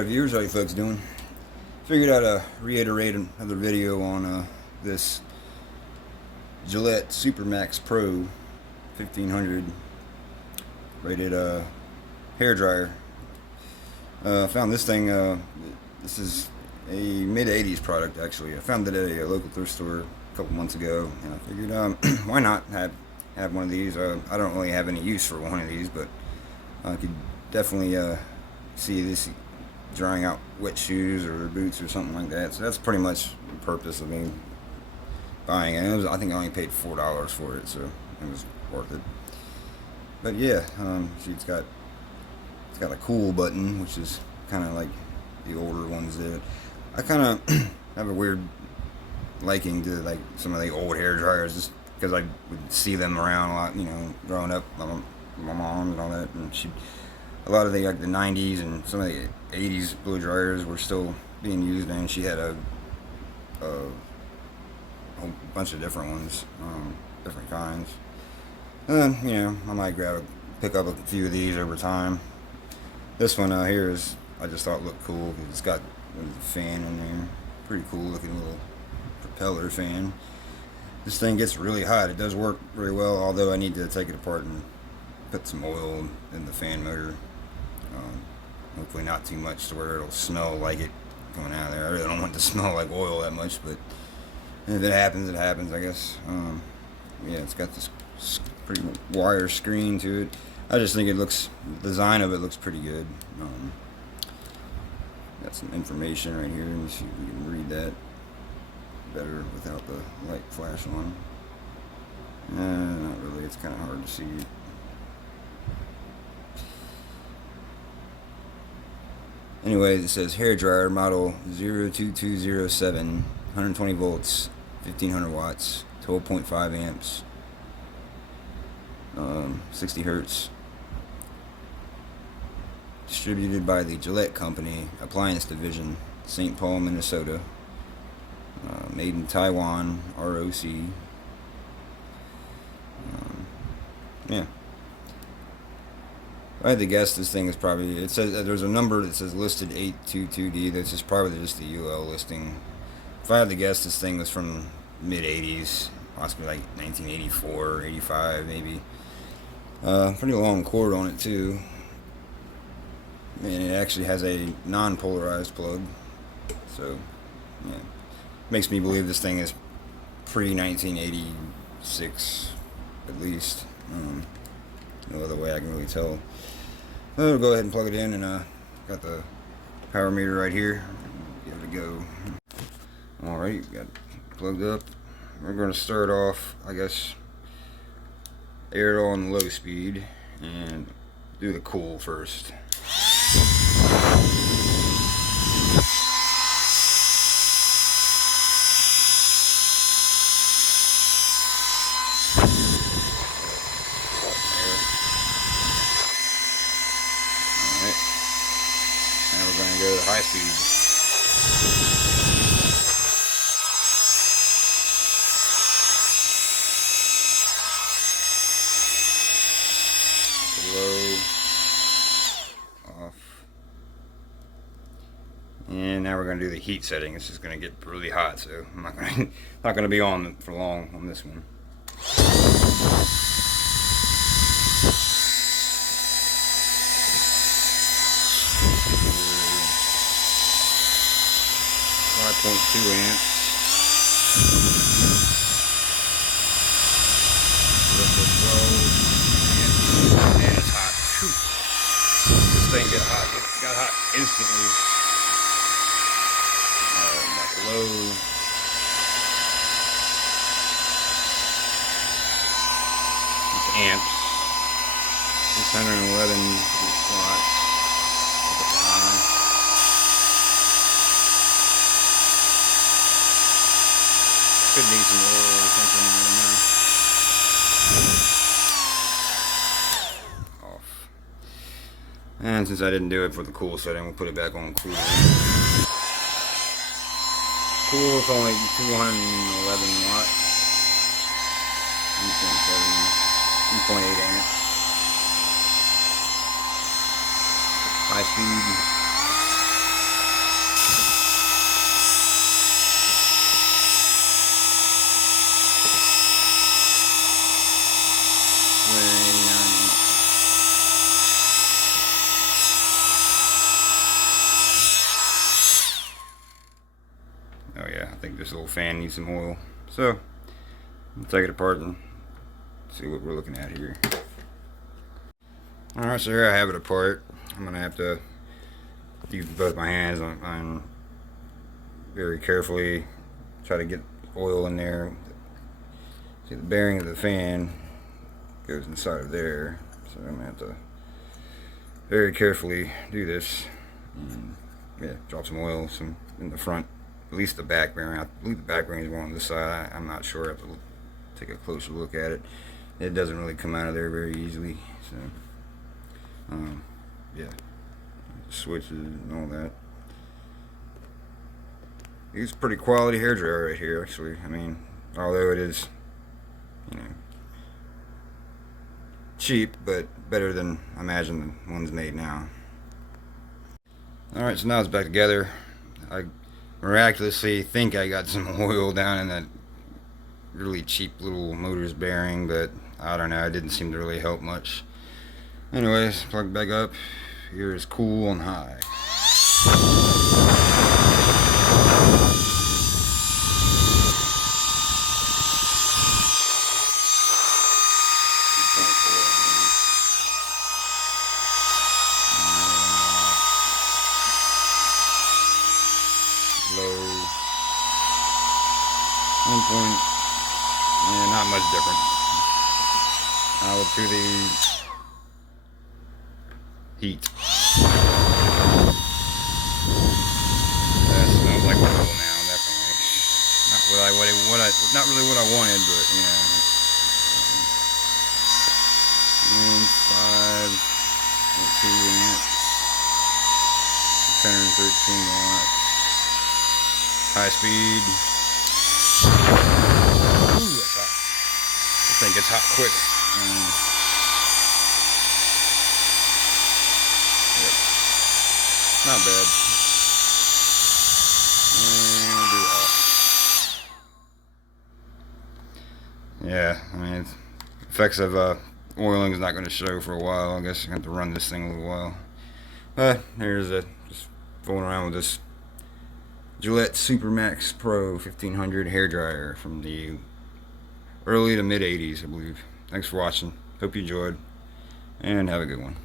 Howdy viewers, how you folks doing? Figured I'd reiterate another video on this Gillette Supermax Pro 1500 rated hair dryer. I found this thing, this is a mid-80s product actually. I found it at a local thrift store a couple months ago, and I figured why not have one of these. I don't really have any use for one of these, but I could definitely see this drying out wet shoes or boots or something like that. So that's pretty much the purpose of me buying it. I think I only paid $4 for it, so it was worth it. But yeah, see, it's got a cool button, which is kind of like the older ones did. I kind of have a weird liking to like some of the old hair dryers, just because I would see them around a lot, you know, growing up. My mom and all that, and a lot of the 90s and some of the 80s blow dryers were still being used, and she had a whole bunch of different ones, different kinds. And you know, I might pick up a few of these over time. This one here I just thought looked cool because it's got a fan in there, pretty cool looking little propeller fan. This thing gets really hot. It does work really well, although I need to take it apart and put some oil in the fan motor. Hopefully not too much to where it'll smell like it coming out of there. I really don't want it to smell like oil that much, but if it happens, it happens, I guess. Yeah, it's got this pretty wire screen to it. I just think the design of it looks pretty good. Got some information right here. Let me see if we can read that better without the light flash on. Not really, it's kind of hard to see. Anyways, it says hair dryer model 02207, 120 volts, 1500 watts, 12.5 amps, 60 hertz. Distributed by the Gillette Company, Appliance Division, St. Paul, Minnesota. Made in Taiwan, ROC. Yeah. If I had to guess, this thing is probably, it says there's a number that says listed 822D. That's just probably just the UL listing. If I had to guess, this thing was from mid 80s, possibly like 1984 or 85 maybe. Pretty long cord on it too, and it actually has a non-polarized plug, so yeah, makes me believe this thing is pre 1986 at least. No other way I can really tell. I'll go ahead and plug it in, and got the power meter right here. Give it a go. Alright, got it plugged up. We're going to start off, I guess, air on low speed and do the cool first. 'Alright. Now we're going to go to high speed. Low, off, and now we're going to do the heat setting. It's just going to get really hot, so I'm not going to be on for long on this one. 5.2 amps. And it's hot. Whew. This thing got hot. It got hot instantly. Back low. It's amps. 611 watts. Could need some oil or something. I don't know. Off. And since I didn't do it for the cool setting, we'll put it back on cool. Cool is only 211 watts. 2.8 amps. High speed. fan needs some oil. So I'll take it apart and see what we're looking at here. Alright, so here I have it apart. I'm going to have to use both my hands on very carefully try to get oil in there. See, the bearing of the fan goes inside of there, so I'm going to have to very carefully do this. And, yeah, drop some oil in the front, at least the back bearing. I believe the back bearing is one on this side. I'm not sure. I have to take a closer look at it. It doesn't really come out of there very easily. So, yeah, switches and all that. It's a pretty quality hairdryer right here, actually. I mean, although it is, you know, cheap, but better than I imagine the ones made now. Alright, so now it's back together. I miraculously think I got some oil down in that really cheap little motor's bearing, but I don't know, it didn't seem to really help much. Anyways, plug it back up. Here is cool and high. Low. 1 point. Yeah, not much different. Now to the heat. That smells like oil now, definitely. Not really what I wanted, but you know. 5.2 amps, 613 watts. High speed. Ooh, that's hot. This thing gets hot quick. Yep. Not bad. And we'll do off. Yeah, I mean, effects of oiling is not going to show for a while. I guess I have to run this thing a little while. But here's it. Just fooling around with this Gillette Supermax Pro 1500 hairdryer from the early to mid 80s, I believe. Thanks for watching. Hope you enjoyed, and have a good one.